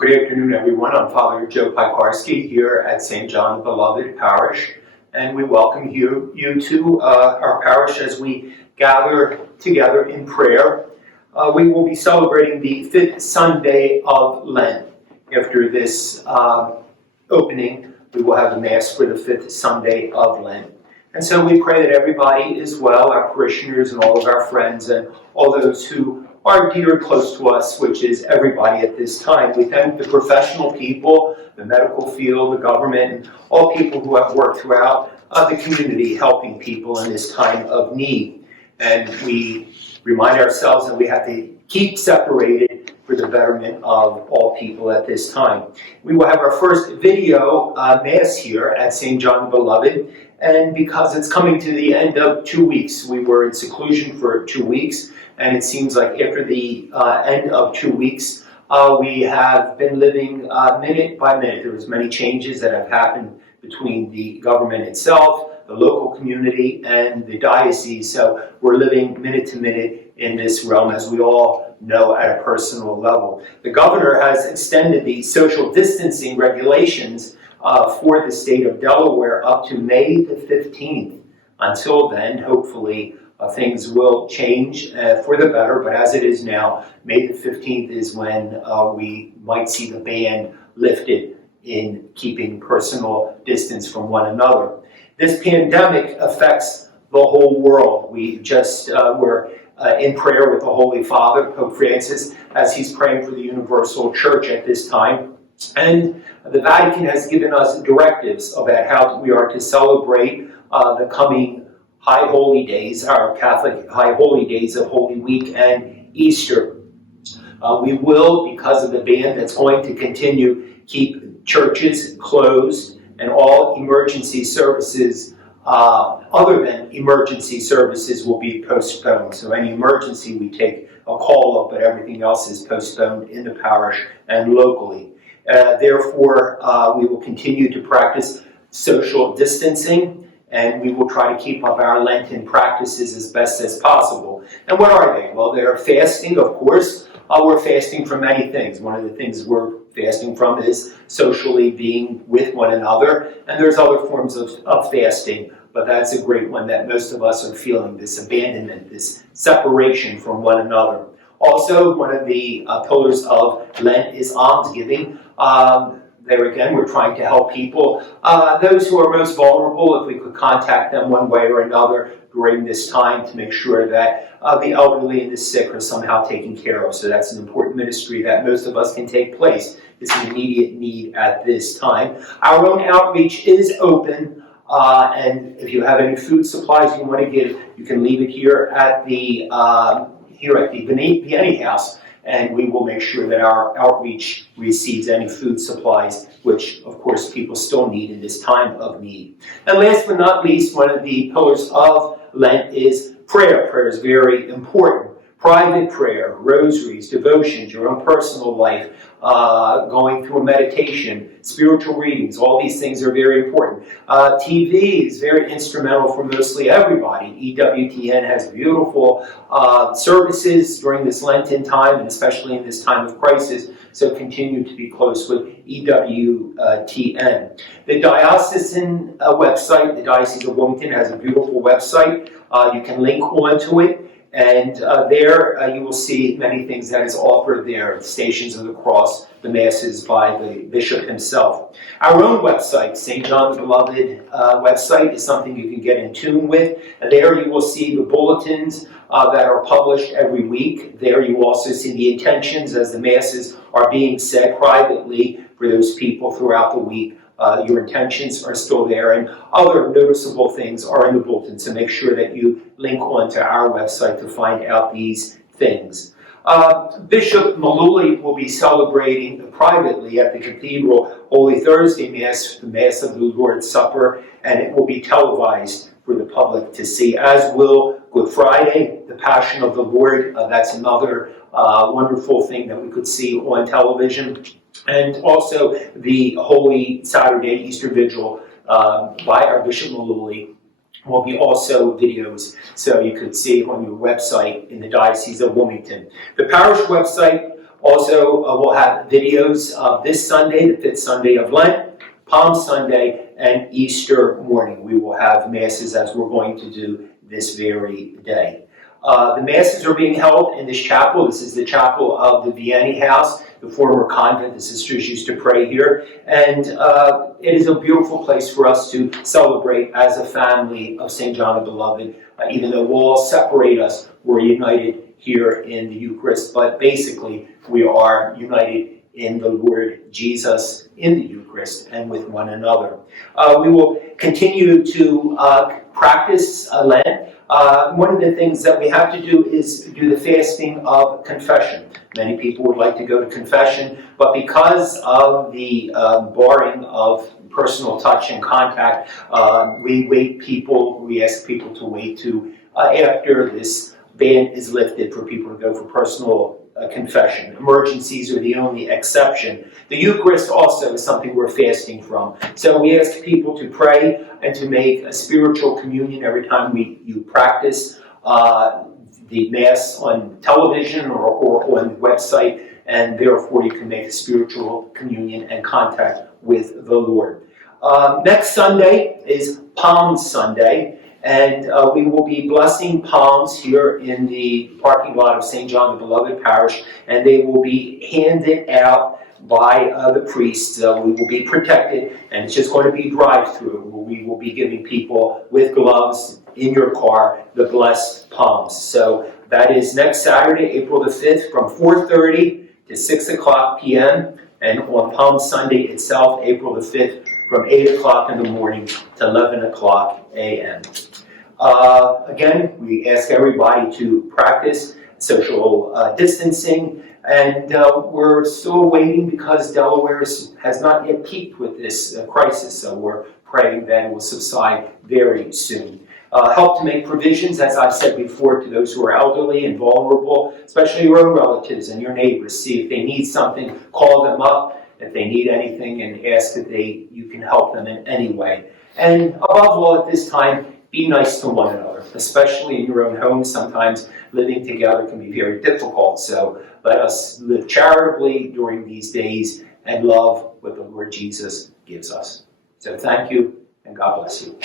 Good afternoon, everyone. I'm Father Joe Piekarski here at St. John the Beloved Parish, and we welcome you to our parish as we gather together in prayer. We will be celebrating the fifth Sunday of Lent. After this opening, we will have the Mass for the fifth Sunday of Lent. And so we pray that everybody is well, our parishioners and all of our friends and all those who are dear and close to us, which is everybody at this time. We thank the professional people, the medical field, the government, and all people who have worked throughout the community helping people in this time of need. And we remind ourselves that we have to keep separated for the betterment of all people at this time. We will have our first video Mass here at St. John the Beloved, and because it's coming to the end of 2 weeks, we were in seclusion for 2 weeks, and it seems like after the end of 2 weeks, we have been living minute by minute. There's many changes that have happened between the government itself, the local community, and the diocese. So we're living minute to minute in this realm, as we all know at a personal level. The governor has extended the social distancing regulations for the state of Delaware up to May the 15th. Until then, hopefully, things will change for the better, but as it is now, May the 15th is when we might see the ban lifted in keeping personal distance from one another. This pandemic affects the whole world. We just were in prayer with the Holy Father, Pope Francis, as he's praying for the Universal Church at this time. And the Vatican has given us directives about how we are to celebrate the coming High Holy Days, our Catholic High Holy Days of Holy Week and Easter. We will, because of the ban that's going to continue, keep churches closed and all emergency services other than emergency services will be postponed. So any emergency we take a call of, but everything else is postponed in the parish and locally. Therefore, we will continue to practice social distancing, and we will try to keep up our Lenten practices as best as possible. And what are they? Well, they're fasting, of course. We're fasting from many things. One of the things we're fasting from is socially being with one another, and there's other forms of fasting, but that's a great one that most of us are feeling, this abandonment, this separation from one another. Also, one of the pillars of Lent is almsgiving. There again, we're trying to help people. Those who are most vulnerable, if we could contact them one way or another during this time to make sure that the elderly and the sick are somehow taken care of. So that's an important ministry that most of us can take place. It's an immediate need at this time. Our own outreach is open, and if you have any food supplies you want to give, you can leave it here at the Vianney House, and we will make sure that our outreach receives any food supplies, which, of course, people still need in this time of need. And last but not least, one of the pillars of Lent is prayer. Prayer is very important. Private prayer, rosaries, devotions, your own personal life, going through a meditation, spiritual readings, all these things are very important. TV is very instrumental for mostly everybody. EWTN has beautiful services during this Lenten time, and especially in this time of crisis, so continue to be close with EWTN. The diocesan website, the Diocese of Wilmington, has a beautiful website. You can link onto it. And there you will see many things that is offered there, Stations of the Cross, the Masses by the Bishop himself. Our own website, St. John the Beloved website, is something you can get in tune with. There you will see the bulletins that are published every week. There you also see the intentions as the Masses are being said privately for those people throughout the week. Your intentions are still there, and other noticeable things are in the bulletin, so make sure that you link onto our website to find out these things. Bishop Maluli will be celebrating privately at the Cathedral Holy Thursday Mass, the Mass of the Lord's Supper, and it will be televised for the public to see, as will Good Friday, the Passion of the Lord. That's another wonderful thing that we could see on television. And also the Holy Saturday Easter Vigil by our Bishop Maluli will be also videos, so you could see it on your website in the Diocese of Wilmington. The parish website Also, we'll have videos of this Sunday, the 5th Sunday of Lent, Palm Sunday, and Easter morning. We will have Masses as we're going to do this very day. The Masses are being held in this chapel. This is the chapel of the Vianney House, the former convent. The sisters used to pray here. And it is a beautiful place for us to celebrate as a family of St. John the Beloved. Even though walls separate us, we're united here in the Eucharist. But basically, we are united in the Lord Jesus in the Eucharist and with one another. We will continue to practice Lent. One of the things that we have to do is do the fasting of confession. Many people would like to go to confession, but because of the barring of personal touch and contact, we ask people to wait to after this ban is lifted for people to go for personal confession. Emergencies are the only exception. The Eucharist also is something we're fasting from. So we ask people to pray and to make a spiritual communion every time you practice the Mass on television or on the website, and therefore you can make a spiritual communion and contact with the Lord. Next Sunday is Palm Sunday. And we will be blessing palms here in the parking lot of St. John the Beloved Parish, and they will be handed out by the priests. We will be protected, and it's just going to be drive-through. We will be giving people with gloves in your car the blessed palms. So that is next Saturday, April the 5th, from 4:30 to 6 o'clock p.m., and on Palm Sunday itself, April the 5th, from 8 o'clock in the morning to 11 o'clock a.m. Again, we ask everybody to practice social distancing, and we're still waiting because Delaware has not yet peaked with this crisis, so we're praying that it will subside very soon. Help to make provisions, as I've said before, to those who are elderly and vulnerable, especially your own relatives and your neighbors. See if they need something, call them up if they need anything, and ask that you can help them in any way. And above all, at this time, be nice to one another, especially in your own home. Sometimes living together can be very difficult, so let us live charitably during these days and love what the Lord Jesus gives us. So thank you, and God bless you.